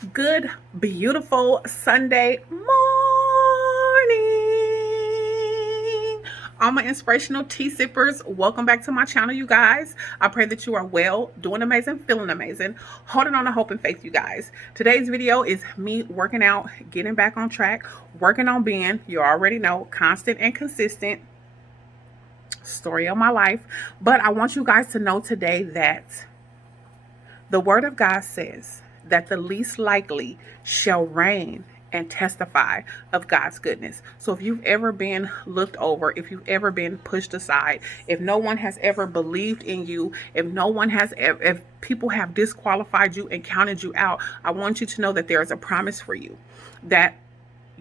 Good, beautiful Sunday morning. All my inspirational tea sippers, welcome back to my channel, you guys. I pray that you are well, doing amazing, feeling amazing, holding on to hope and faith, you guys. Today's video is me working out, getting back on track, working on being, you already know, constant and consistent. Story of my life. But I want you guys to know today that the word of God says that the least likely shall reign and testify of God's goodness. So if you've ever been looked over, if you've ever been pushed aside, if no one has ever believed in you, if no one has ever, if people have disqualified you and counted you out, I want you to know that there is a promise for you that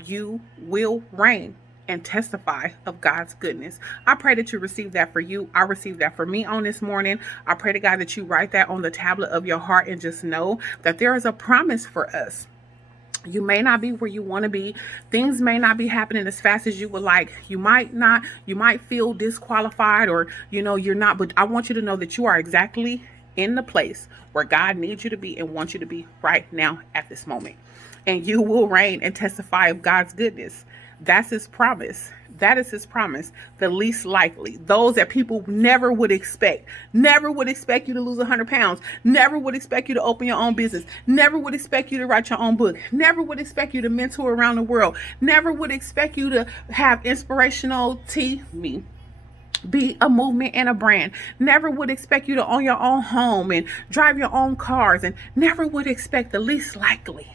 you will reign and testify of God's goodness. I pray that you receive that for you. I received that for me on this morning. I pray to God that you write that on the tablet of your heart and just know that there is a promise for us. You may not be where you want to be. Things may not be happening as fast as you would like. You might not, you might feel disqualified or, you're not, but I want you to know that you are exactly in the place where God needs you to be and wants you to be right now at this moment. And you will reign and testify of God's goodness. That's his promise. That is his promise. The least likely, those that people never would expect, never would expect you to lose 100 pounds, never would expect you to open your own business, never would expect you to write your own book, never would expect you to mentor around the world, never would expect you to have inspirational me be a movement and a brand, never would expect you to own your own home and drive your own cars, and never would expect the least likely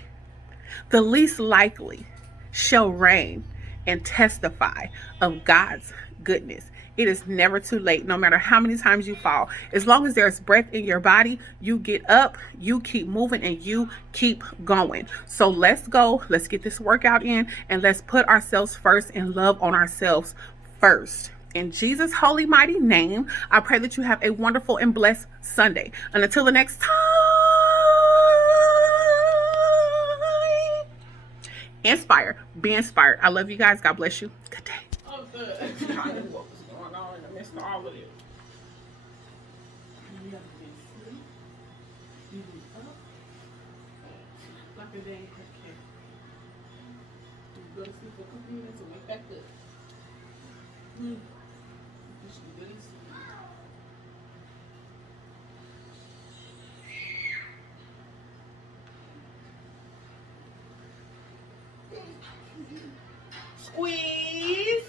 shall reign and testify of God's goodness. It is never too late, no matter how many times you fall. As long as there's breath in your body, you get up, you keep moving, and you keep going. So let's go. Let's get this workout in, and let's put ourselves first and love on ourselves first. In Jesus' holy, mighty name, I pray that you have a wonderful and blessed Sunday. And until the next time, inspire, be inspired. I love you guys. God bless you. Good day. Oh, good. I knew what was going on in the midst of all of it. You have to be asleep. You be up like a dang cricket. You go to sleep for a couple minutes and wake back up. You should really sleep. Squeeze.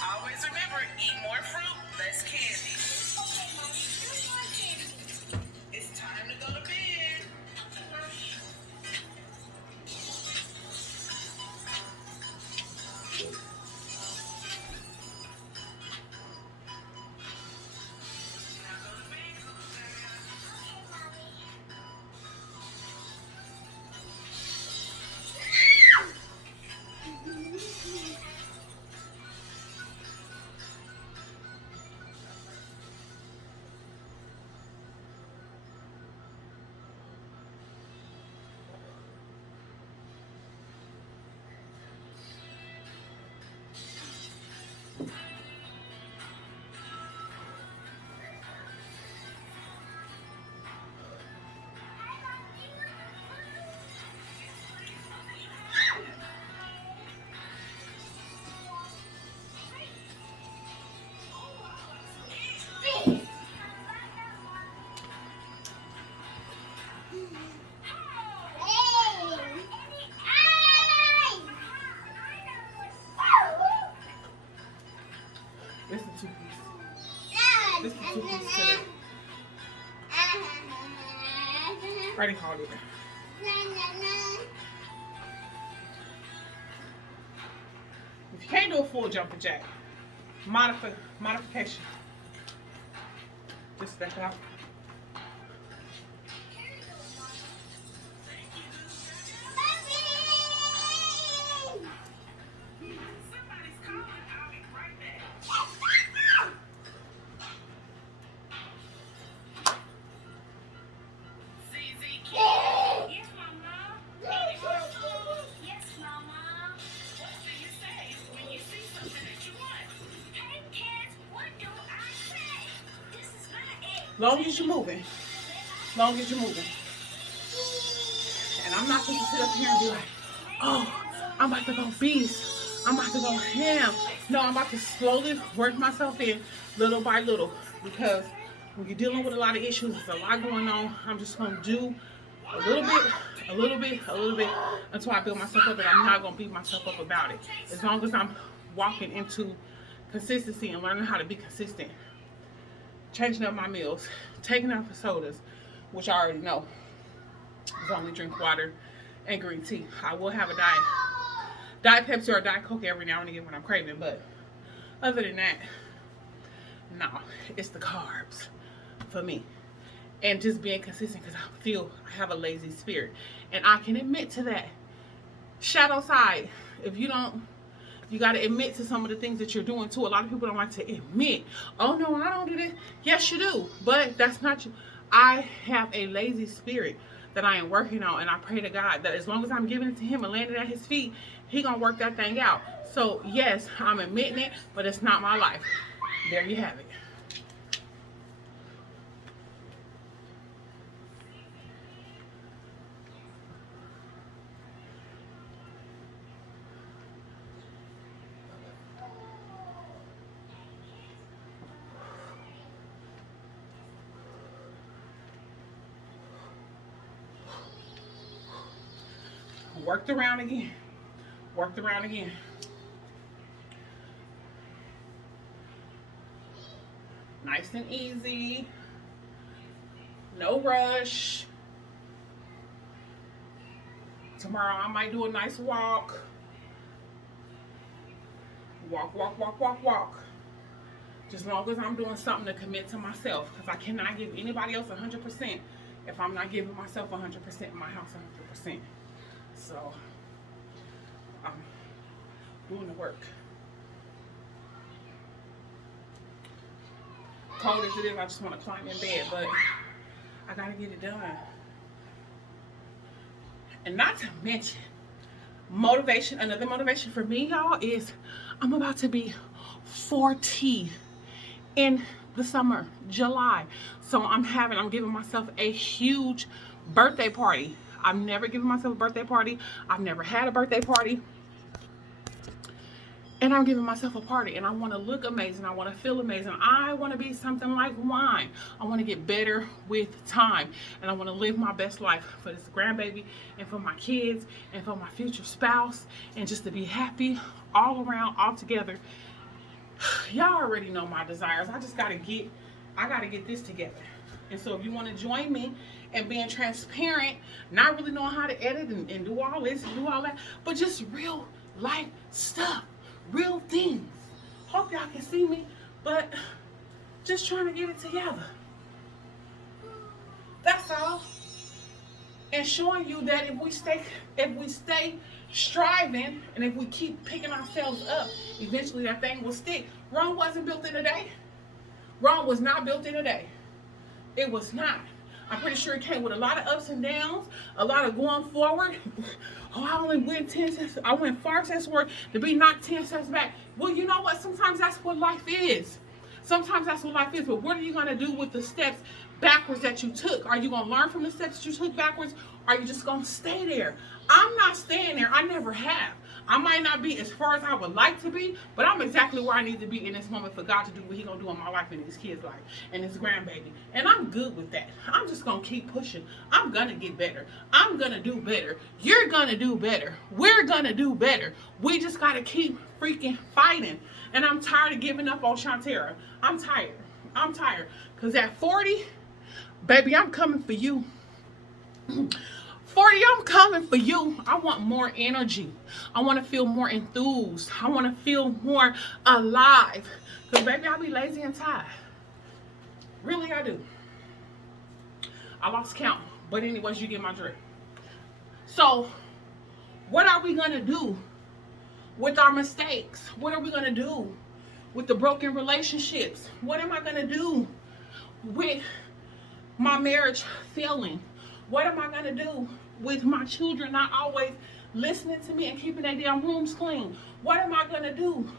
Always remember, eat more fruit, less candy. It's time to go to bed. This is the two-piece. This is the two-piece today. Ready, hold it. If you can't do a full jumping jack, modification. Just step out Long as you're moving. Long as you're moving. And I'm not supposed to sit up here and be like, oh, I'm about to go beast. I'm about to go ham. No, I'm about to slowly work myself in little by little. Because when you're dealing with a lot of issues, there's a lot going on. I'm just going to do a little bit, a little bit, a little bit until I build myself up. And I'm not going to beat myself up about it. As long as I'm walking into consistency and learning how to be consistent. Changing up my meals, taking out the sodas, which I already know. I only drink water and green tea. I will have a Diet Pepsi or a Diet Coke every now and again when I'm craving, but other than that, no, it's the carbs for me. And just being consistent because I feel I have a lazy spirit. And I can admit to that. Shadow side, if you don't, you got to admit to some of the things that you're doing too. A lot of people don't like to admit, oh no, I don't do this. Yes, you do, but that's not you. I have a lazy spirit that I am working on, and I pray to God that as long as I'm giving it to him and landing at his feet, he gonna work that thing out. So yes, I'm admitting it, but it's not my life. There you have it. Worked around again. Worked around again. Nice and easy. No rush. Tomorrow I might do a nice walk. Walk, walk, walk, walk, walk. Just as long as I'm doing something to commit to myself. Because I cannot give anybody else 100% if I'm not giving myself 100% in my house 100%. So, I'm doing the work. Cold as it is, I just want to climb in bed, but I gotta get it done. And not to mention, motivation, another motivation for me, y'all, is I'm about to be 40 in the summer, July. So I'm giving myself a huge birthday party. I've never given myself a birthday party. I've never had a birthday party. And I'm giving myself a party. And I want to look amazing. I want to feel amazing. I want to be something like wine. I want to get better with time. And I want to live my best life for this grandbaby and for my kids and for my future spouse. And just to be happy all around, all together. Y'all already know my desires. I got to get this together. And so if you want to join me and being transparent, not really knowing how to edit and do all this and do all that, but just real life stuff, real things. Hope y'all can see me, but just trying to get it together. That's all. And showing you that if we stay striving and if we keep picking ourselves up, eventually that thing will stick. Rome wasn't built in a day. Rome was not built in a day. It was not. I'm pretty sure it came with a lot of ups and downs, a lot of going forward. Oh, I only went 10 steps. I went 5 steps forward to be knocked 10 steps back. Well, you know what? Sometimes that's what life is. Sometimes that's what life is. But what are you going to do with the steps backwards that you took? Are you going to learn from the steps that you took backwards? Or are you just going to stay there? I'm not staying there. I never have. I might not be as far as I would like to be, but I'm exactly where I need to be in this moment for God to do what He's going to do in my life and His kids' life and His grandbaby. And I'm good with that. I'm just going to keep pushing. I'm going to get better. I'm going to do better. You're going to do better. We're going to do better. We just got to keep freaking fighting. And I'm tired of giving up on Shantera. I'm tired. I'm tired. Because at 40, baby, I'm coming for you. 40, I'm coming for you. I want more energy. I want to feel more enthused. I want to feel more alive. Because, baby, I be lazy and tired. Really, I do. I lost count. But anyways, you get my drift. So, what are we going to do with our mistakes? What are we going to do with the broken relationships? What am I going to do with my marriage failing? What am I going to do with my children not always listening to me and keeping their damn rooms clean? What am I going to do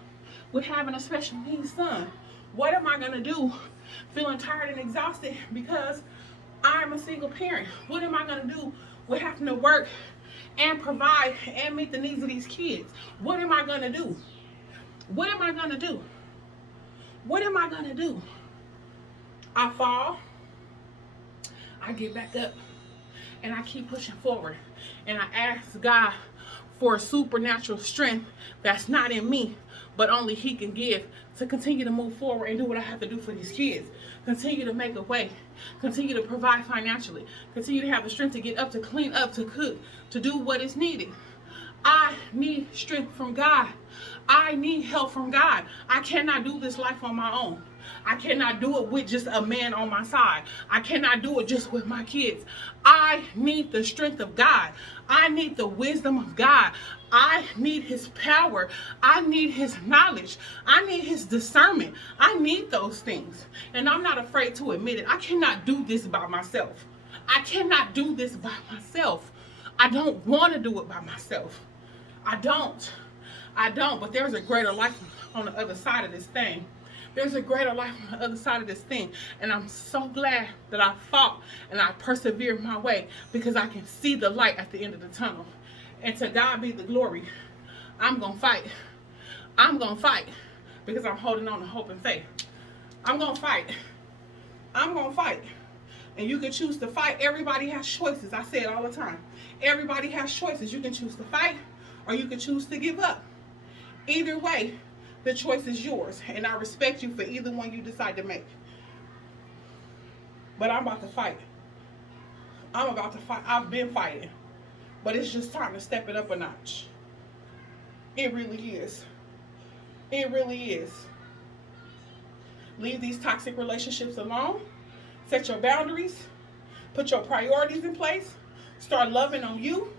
with having a special needs son? What am I going to do feeling tired and exhausted because I'm a single parent. What am I going to do with having to work and provide and meet the needs of these kids? What am I going to do? What am I going to do? What am I going to do? I fall. I get back up. And I keep pushing forward. And I ask God for a supernatural strength that's not in me, but only He can give, to continue to move forward and do what I have to do for these kids. Continue to make a way. Continue to provide financially. Continue to have the strength to get up, to clean up, to cook, to do what is needed. I need strength from God. I need help from God. I cannot do this life on my own. I cannot do it with just a man on my side. I cannot do it just with my kids. I need the strength of God. I need the wisdom of God. I need His power. I need His knowledge. I need His discernment. I need those things. And I'm not afraid to admit it. I cannot do this by myself. I cannot do this by myself. I don't want to do it by myself. I don't. But there's a greater life on the other side of this thing. There's a greater life on the other side of this thing. And I'm so glad that I fought and I persevered my way, because I can see the light at the end of the tunnel. And to God be the glory. I'm going to fight. I'm going to fight because I'm holding on to hope and faith. I'm going to fight. I'm going to fight. And you can choose to fight. Everybody has choices. I say it all the time. Everybody has choices. You can choose to fight or you can choose to give up. Either way, the choice is yours, and I respect you for either one you decide to make. But I'm about to fight. I'm about to fight. I've been fighting, but it's just time to step it up a notch. It really is. It really is. Leave these toxic relationships alone. Set your boundaries. Put your priorities in place. Start loving on you.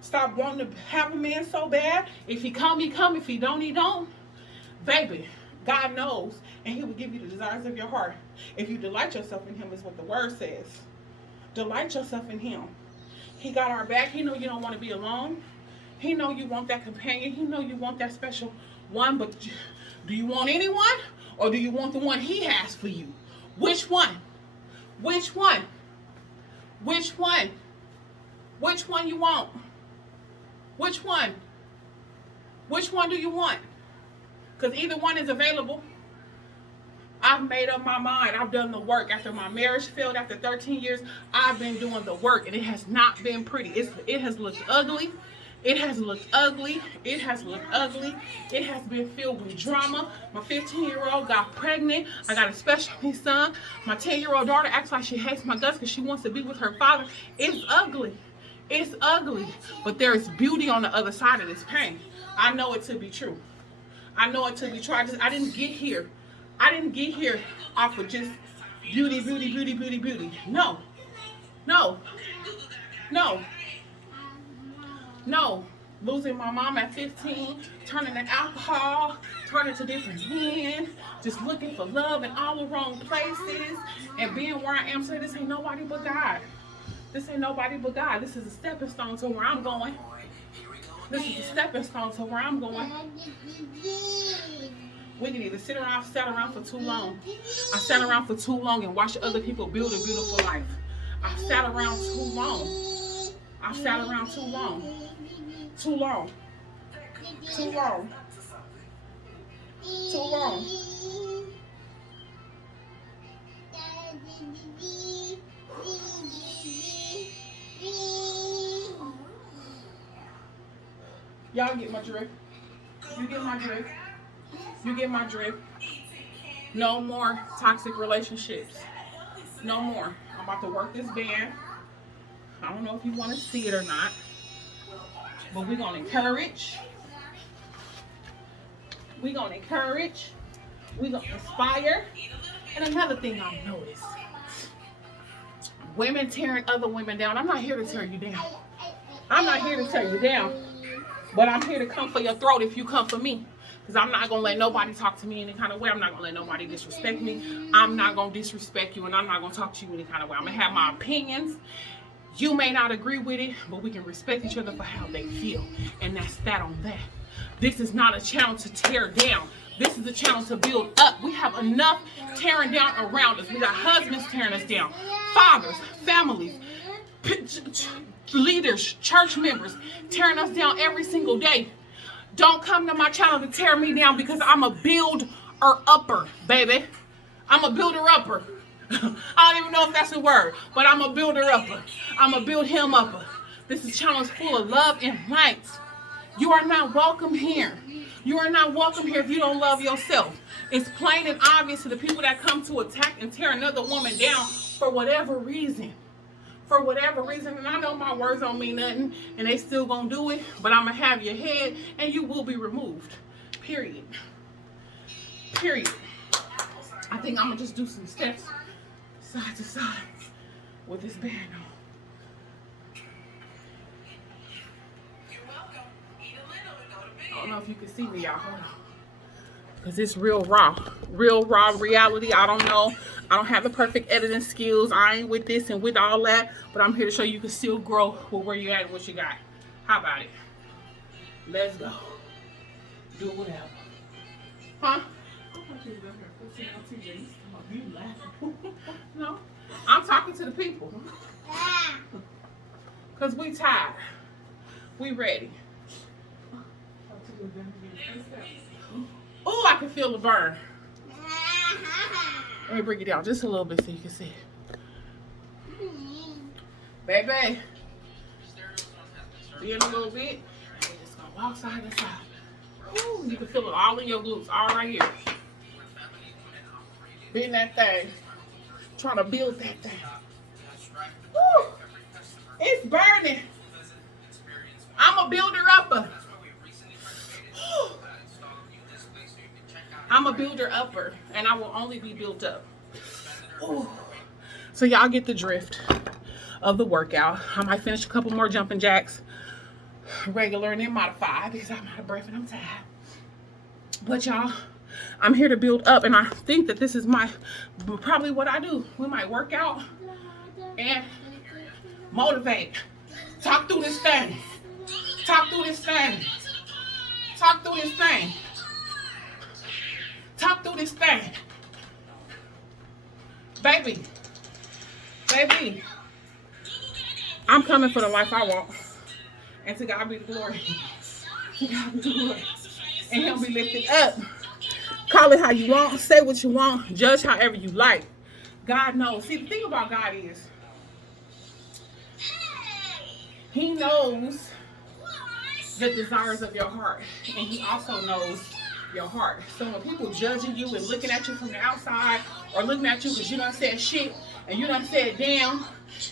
Stop wanting to have a man so bad. If he come, he come. If he don't, he don't. Baby, God knows, and He will give you the desires of your heart. If you delight yourself in Him, is what the word says. Delight yourself in Him. He got our back. He know you don't want to be alone. He know you want that companion. He know you want that special one. But do you want anyone, or do you want the one He has for you? Which one? Which one? Which one? Which one you want? Which one? Which one do you want? Because either one is available. I've made up my mind. I've done the work. After my marriage failed, after 13 years, I've been doing the work, and it has not been pretty. It has looked ugly. It has looked ugly. It has looked ugly. It has been filled with drama. My 15-year-old got pregnant. I got a special needs son. My 10-year-old daughter acts like she hates my guts because she wants to be with her father. It's ugly. It's ugly. But there is beauty on the other side of this pain. I know it to be true. I know it to be true. I didn't get here. I didn't get here off of just beauty, beauty, beauty, beauty, beauty. No. No. No. No. Losing my mom at 15, turning to alcohol, turning to different men, just looking for love in all the wrong places, and being where I am today. This ain't nobody but God. This ain't nobody but God. This is a stepping stone to where I'm going. This is a stepping stone to where I'm going. We can either sit around, sat around for too long. I sat around for too long and watched other people build a beautiful life. I've sat around too long. I've sat around too long. Too long. Too long. Too long. Y'all get my drift. You get my drift. You get my drift. No more toxic relationships. No more. I'm about to work this band. I don't know if you want to see it or not, but we're going to encourage. We're going to encourage. We're going to inspire. And another thing I've noticed, women tearing other women down. I'm not here to tear you down. I'm not here to tear you down. But I'm here to come for your throat if you come for me. Because I'm not going to let nobody talk to me any kind of way. I'm not going to let nobody disrespect me. I'm not going to disrespect you, and I'm not going to talk to you any kind of way. I'm going to have my opinions. You may not agree with it, but we can respect each other for how they feel. And that's that on that. This is not a channel to tear down. This is a channel to build up. We have enough tearing down around us. We got husbands tearing us down, fathers, families, leaders, church members tearing us down every single day. Don't come to my channel to tear me down, because I'm a builder-upper, baby. I'm a builder-upper. I don't even know if that's a word, but I'm a builder-upper. I'm a build him upper. This channel is full of love and light. You are not welcome here. You are not welcome here if you don't love yourself. It's plain and obvious to the people that come to attack and tear another woman down for whatever reason. For whatever reason, and I know my words don't mean nothing, and they still gonna do it, but I'm gonna have your head, and you will be removed. Period. Period. I think I'm gonna just do some steps side to side with this band on. I don't know if you can see me, y'all. Hold on. Because it's real raw reality. I don't know. I don't have the perfect editing skills. I ain't with this and with all that, but I'm here to show you can still grow with where you at and what you got. How about it? Let's go. Do whatever. Huh? No, I'm talking to the people. Because we tired. We ready. Oh, I can feel the burn. Let me bring it down just a little bit so you can see it. Baby. See it a little bit. And we're just going to walk side to side. Ooh, you can feel it all in your glutes, all right here. Bend that thing. Trying to build that thing. Woo! It's burning. I'm a builder-upper. I'm a builder-upper, and I will only be built up. Ooh. So y'all get the drift of the workout. I might finish a couple more jumping jacks, regular and then modified, because I'm out of breath and I'm tired. But y'all, I'm here to build up, and I think that this is probably what I do. We might work out and motivate. Talk through this thing. Talk through this thing. Talk through this thing. Talk through this thing. Baby. Baby. I'm coming for the life I want. And to God be the glory. To God be the glory. And he'll be lifted up. Call it how you want. Say what you want. Judge however you like. God knows. See, the thing about God is, he knows the desires of your heart. And he also knows your heart. So when people judging you and looking at you from the outside, or looking at you because you done said shit, and you done said damn,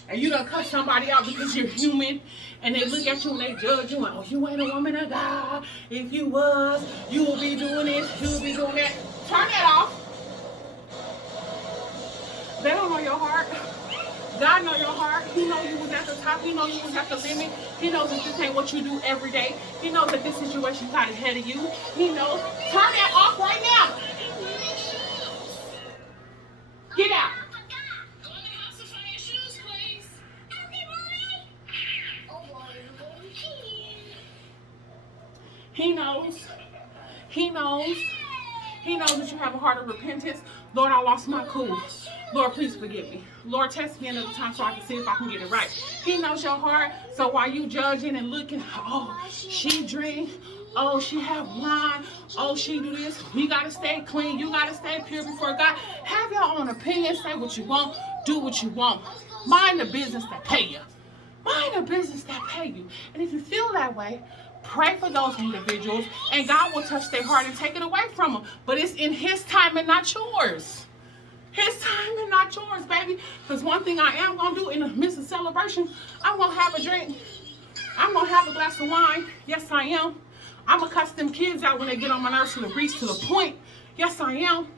and you done cut somebody out because you're human, and they look at you and they judge you, and oh, you ain't a woman of God. If you was, you will be doing this, you will be doing that. Turn that off. They don't know your heart. God know your heart. He know you was at the top. He know you was at the limit. He knows that this ain't what you do every day. He knows that this situation got ahead of you. He knows. Turn that off right now. Get out. He knows. He knows. He knows that you have a heart of repentance. Lord, I lost my cool. Lord, please forgive me. Lord, test me another time so I can see if I can get it right. He knows your heart. So while you judging and looking, oh, she drink. Oh, she have wine. Oh, she do this. You got to stay clean. You got to stay pure before God. Have your own opinion. Say what you want. Do what you want. Mind the business that pay you. Mind the business that pay you. And if you feel that way, pray for those individuals, and God will touch their heart and take it away from them. But it's in his time and not yours. His time and not yours, baby. Because one thing I am going to do in the midst of celebration, I'm going to have a drink. I'm going to have a glass of wine. Yes, I am. I'm going to cuss them kids out when they get on my nerves to the reach to the point. Yes, I am.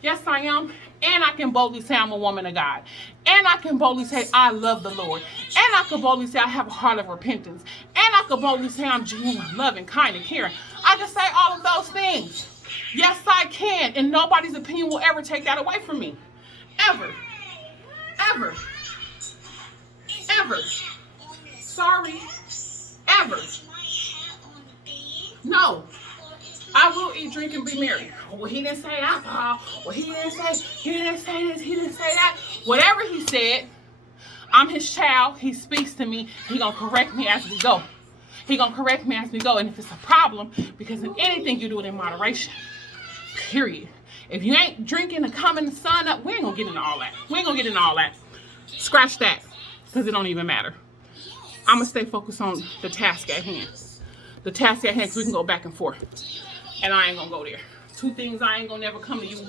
Yes, I am. And I can boldly say I'm a woman of God. And I can boldly say I love the Lord. And I can boldly say I have a heart of repentance. And I can boldly say I'm genuine, loving, kind, and caring. I can say all of those things. Yes, I can. And nobody's opinion will ever take that away from me. Ever. Ever. Ever. Sorry. Ever. No. I who eat, drink, and be merry. Well, he didn't say alcohol. Well, he didn't say this, he didn't say that. Whatever he said, I'm his child. He speaks to me. He gonna correct me as we go. He gonna correct me as we go. And if it's a problem, because in anything you do it in moderation, period. If you ain't drinking and coming the sun up, we ain't gonna get into all that. We ain't gonna get into all that. Scratch that, because it don't even matter. I'm gonna stay focused on the task at hand. The task at hand, so we can go back and forth. And I ain't gonna go there. Two things I ain't gonna never come to you,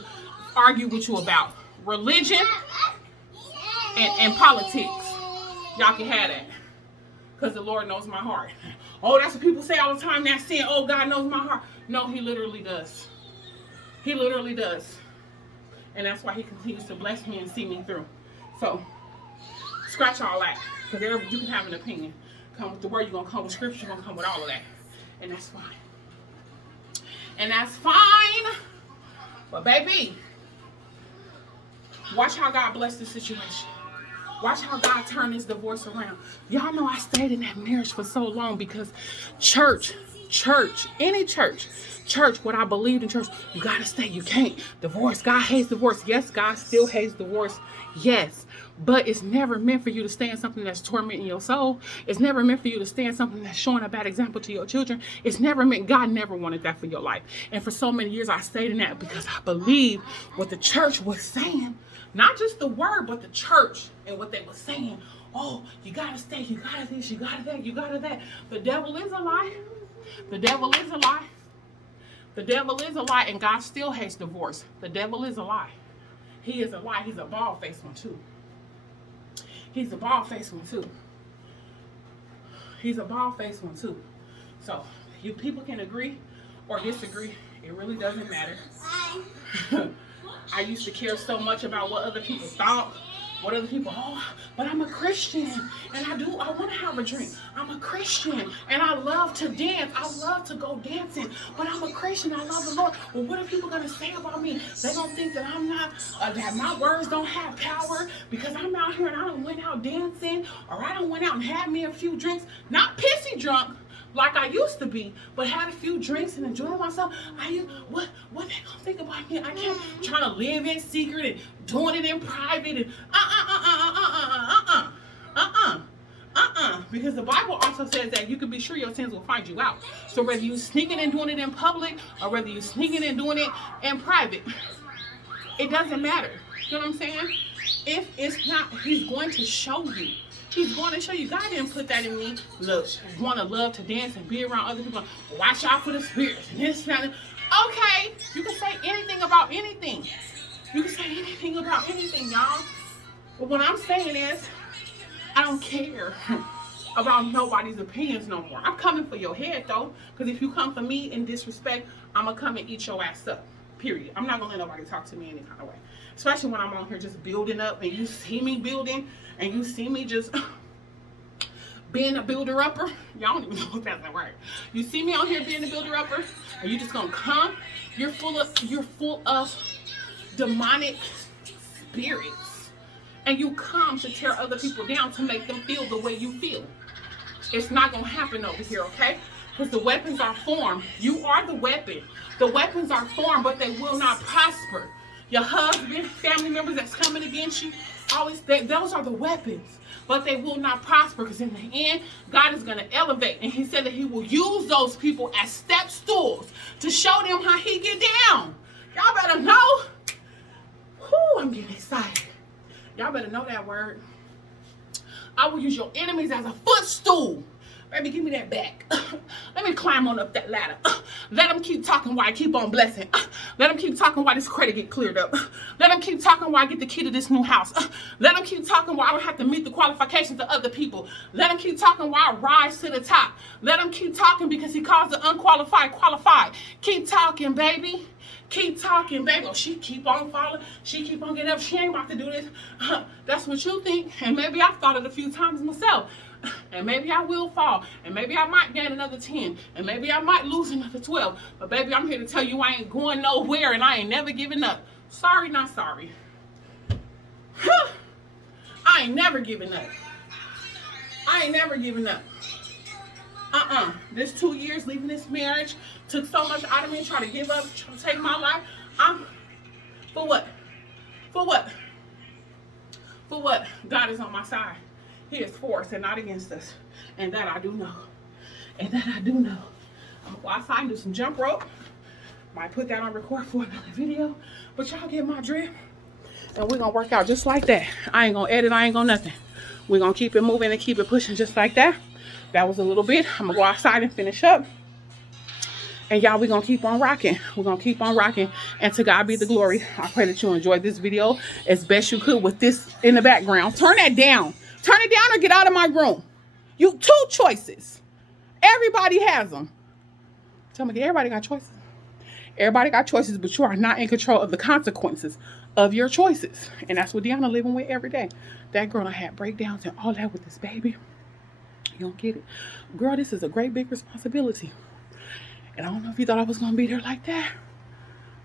argue with you about. Religion and politics. Y'all can have that. Because the Lord knows my heart. Oh, that's what people say all the time. That's sin. Oh, God knows my heart. No, he literally does. He literally does. And that's why he continues to bless me and see me through. So, scratch all that. Because you can have an opinion. Come with the word, you're going to come with scripture, you're going to come with all of that. And that's fine. And that's fine. But baby, watch how God bless this situation. Watch how God turn this divorce around. Y'all know I stayed in that marriage for so long because church, any church, what I believed in church, you got to stay. You can't divorce. God hates divorce. Yes, God still hates divorce. Yes. But it's never meant for you to stay in something that's tormenting your soul. It's never meant for you to stay in something that's showing a bad example to your children. It's never meant, God never wanted that for your life. And for so many years, I stayed in that because I believed what the church was saying. Not just the word, but the church and what they were saying. Oh, you got to stay. You got to this. You got to that. You got to that. The devil is a lie. The devil is a lie. The devil is a lie. And God still hates divorce. The devil is a lie. He is a lie. He's a bald-faced one, too. He's a bald-faced one, too. He's a bald-faced one, too. So, you people can agree or disagree. It really doesn't matter. I used to care so much about what other people thought. What other people, oh, but I'm a Christian. And I want to have a drink. I'm a Christian. And I love to dance. I love to go dancing. But I'm a Christian. I love the Lord. Well, what are people going to say about me? They don't think that I'm not, that my words don't have power because I'm out here and I done went out dancing or I done went out and had me a few drinks. Not pissy drunk like I used to be, but had a few drinks and enjoyed myself. What they gonna think about me? I can't try to live in secret and doing it in private and because the Bible also says that you can be sure your sins will find you out. So whether you sneaking and doing it in public or whether you sneaking and doing it in private, it doesn't matter. You know what I'm saying? If it's not, he's going to show you. He's going to show you. God didn't put that in me. Look, want to love to dance and be around other people. Watch out for the spirits. And this, that, and okay, you can say anything about anything. You can say anything about anything, y'all. But what I'm saying is, I don't care about nobody's opinions no more. I'm coming for your head, though. Because if you come for me in disrespect, I'm going to come and eat your ass up. Period. I'm not going to let nobody talk to me any kind of way. Especially when I'm on here just building up and you see me building and you see me just being a builder-upper. Y'all don't even know if that's a word. You see me on here being a builder-upper and you just going to come. You're full of demonic spirits. And you come to tear other people down to make them feel the way you feel. It's not going to happen over here, okay? Because the weapons are formed. You are the weapon. The weapons are formed, but they will not prosper. Your husband, family members that's coming against you, those are the weapons. But they will not prosper because in the end, God is going to elevate. And he said that he will use those people as step stools to show them how he get down. Y'all better know. Whew, I'm getting excited. Y'all better know that word. I will use your enemies as a footstool. Baby, give me that back. Let me climb on up that ladder. Let them keep talking while I keep on blessing. Let them keep talking while this credit get cleared up. Let them keep talking while I get the key to this new house. Let them keep talking while I don't have to meet the qualifications of other people. Let them keep talking while I rise to the top. Let them keep talking because he calls the unqualified qualified. Keep talking, baby. Keep talking, baby. Oh, she keep on falling. She keep on getting up. She ain't about to do this. That's what you think. And maybe I've thought it a few times myself. And maybe I will fall. And maybe I might gain another 10. And maybe I might lose another 12. But baby, I'm here to tell you I ain't going nowhere and I ain't never giving up. Sorry, not sorry. I ain't never giving up. I ain't never giving up. This 2 years leaving this marriage, took so much out of me, try to give up, try to take my life. I'm for what? For what? For what? God is on my side. He is for us and not against us. And that I do know. And that I do know. I'm gonna go outside and do some jump rope. Might put that on record for another video. But y'all get my drift. And we're gonna work out just like that. I ain't gonna edit, I ain't gonna nothing. We're gonna keep it moving and keep it pushing just like that. That was a little bit. I'm gonna go outside and finish up. And y'all, we're gonna keep on rocking. We're gonna keep on rocking. And to God be the glory. I pray that you enjoyed this video as best you could with this in the background. Turn that down. Turn it down or get out of my room. You two choices. Everybody has them. Tell me, everybody got choices. Everybody got choices, but you are not in control of the consequences of your choices. And that's what Deanna living with every day. That girl, I had breakdowns and all that with this baby. You don't get it. Girl, this is a great big responsibility. And I don't know if you thought I was going to be there like that.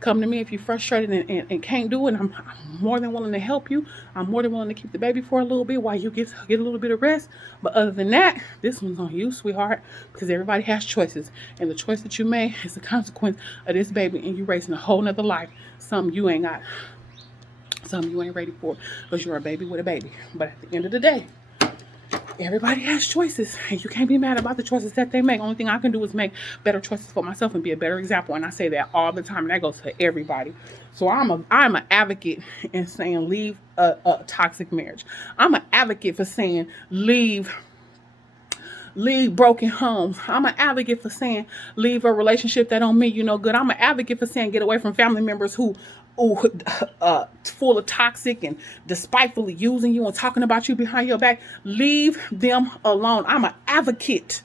Come to me if you're frustrated and can't do it. I'm more than willing to help you. I'm more than willing to keep the baby for a little bit while you get a little bit of rest. But other than that, this one's on you, sweetheart, because everybody has choices. And the choice that you made is the consequence of this baby and you raising a whole nother life. Something you ain't got. Something you ain't ready for because you're a baby with a baby. But at the end of the day, everybody has choices and you can't be mad about the choices that they make. Only thing I can do is make better choices for myself and be a better example. And I say that all the time, and that goes to everybody. So I'm an advocate in saying leave a toxic marriage. I'm an advocate for saying leave broken homes. I'm an advocate for saying leave a relationship that don't mean you no good. I'm an advocate for saying get away from family members who full of toxic and despitefully using you and talking about you behind your back. Leave them alone. I'm an advocate.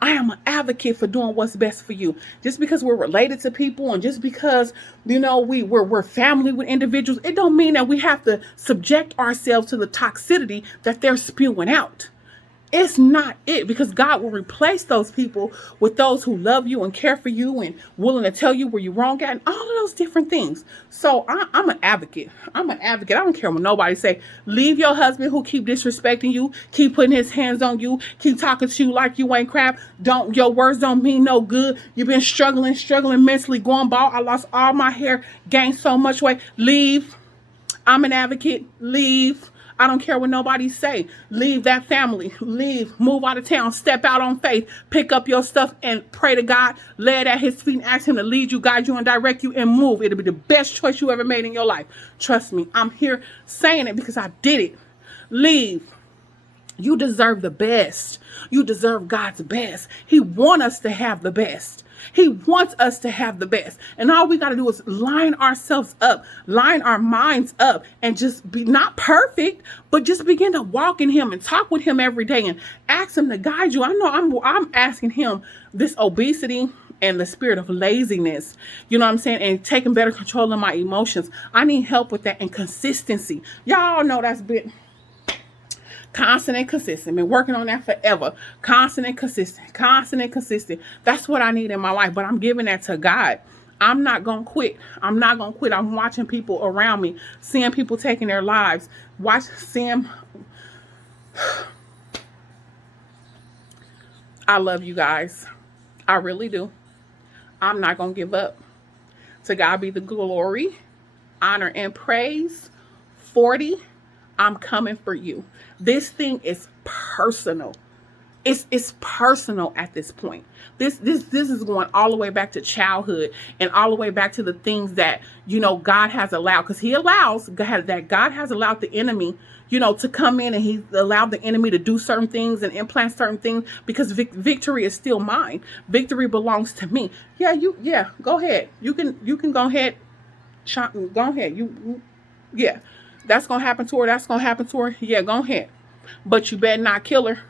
I am an advocate for doing what's best for you. Just because we're related to people and just because, you know, we're family with individuals, it don't mean that we have to subject ourselves to the toxicity that they're spewing out. It's not it, because God will replace those people with those who love you and care for you and willing to tell you where you're wrong at and all of those different things. So I'm an advocate. I'm an advocate. I don't care what nobody say. Leave your husband who keep disrespecting you, keep putting his hands on you, keep talking to you like you ain't crap. Your words don't mean no good. You've been struggling mentally, going bald. I lost all my hair, gained so much weight. Leave. I'm an advocate. Leave. I don't care what nobody say. Leave that family. Leave. Move out of town. Step out on faith. Pick up your stuff and pray to God. Lay it at his feet and ask him to lead you, guide you, and direct you and move. It'll be the best choice you ever made in your life. Trust me. I'm here saying it because I did it. Leave. You deserve the best. You deserve God's best. He wants us to have the best. He wants us to have the best. And all we got to do is line ourselves up, line our minds up, and just be not perfect, but just begin to walk in him and talk with him every day and ask him to guide you. I know I'm asking him this obesity and the spirit of laziness, you know what I'm saying, and taking better control of my emotions. I need help with that and consistency. Y'all know that's been constant and consistent. Been working on that forever. Constant and consistent. Constant and consistent. That's what I need in my life. But I'm giving that to God. I'm not going to quit. I'm not going to quit. I'm watching people around me. Seeing people taking their lives. Seeing. I love you guys. I really do. I'm not going to give up. To God be the glory, honor, and praise. 40. I'm coming for you. This thing is personal. It's personal at this point. This is going all the way back to childhood and all the way back to the things that, you know, God has allowed, because God has allowed the enemy, you know, to come in, and he allowed the enemy to do certain things and implant certain things, because victory is still mine. Victory belongs to me. Yeah, go ahead. You can go ahead. Go ahead. Yeah. That's going to happen to her. That's going to happen to her. Yeah, go ahead. But you better not kill her.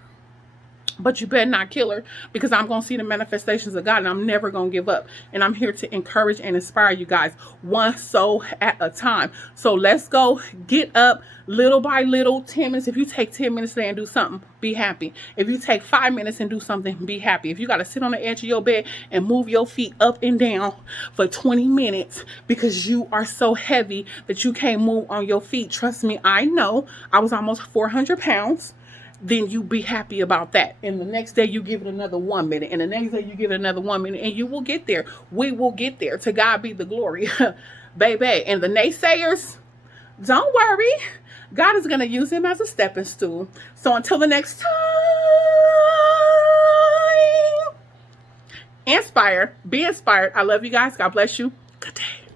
Because I'm going to see the manifestations of God, and I'm never going to give up. And I'm here to encourage and inspire you guys, one soul at a time. So let's go get up little by little, 10 minutes. If you take 10 minutes today and do something, be happy. If you take 5 minutes and do something, be happy. If you got to sit on the edge of your bed and move your feet up and down for 20 minutes because you are so heavy that you can't move on your feet. Trust me, I know. I was almost 400 pounds. then you be happy about that. And the next day you give it another 1 minute, and the next day you give it another 1 minute, and you will get there. We will get there. To God be the glory. Baby. And the naysayers, don't worry. God is going to use him as a stepping stool. So until the next time, be inspired. I love you guys. God bless you. Good day.